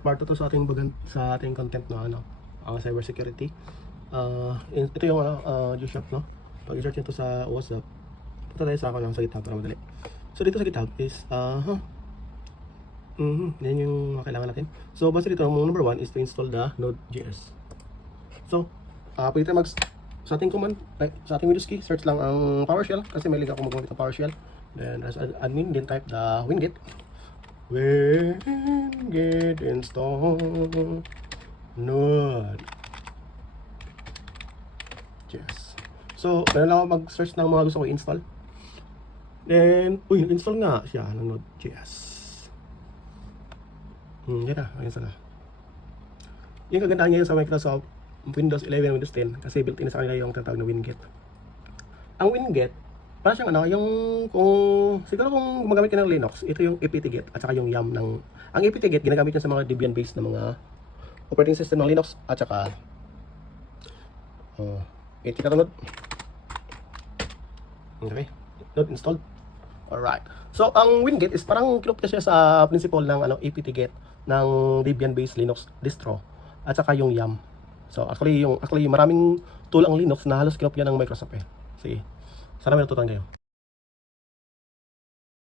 Part 2 to sa ating content na cyber security. Ito yung G-Shock, no? Pag i-search nyo sa WhatsApp, punta tayo sa ako lang sa GitHub para madali. So dito sa GitHub is yan yung kailangan natin. So basta dito, number 1 is to install the Node.js. So pwede tayo sa ating command, sa ating Windows key, search lang ang PowerShell kasi may link ako mag-gamit ng PowerShell. Then as admin, then type the winget install Node.js. So meron lang ako mag-search ng mga gusto ko i-install. Then install nga siya ng Node.js. Yan na, ayun na. Yung kagandahan ngayon sa Microsoft Windows 11 Windows 10 kasi built-in sa kanila yung tinatawag na winget. Ang winget, para siyang yung siguro kung gumagamit ka ng Linux, ito yung apt-get at saka yung yum ng ang apt-get ginagamit niya sa mga Debian based na mga operating system ng Linux at saka ito katunod. Okay, Node installed. Alright. So ang winget is parang kinopya siya sa principle ng apt-get ng Debian based Linux distro at saka yung yum. So actually maraming tool ang Linux na halos kinopya ng Microsoft eh. Sige. Sana may natutunan kayo.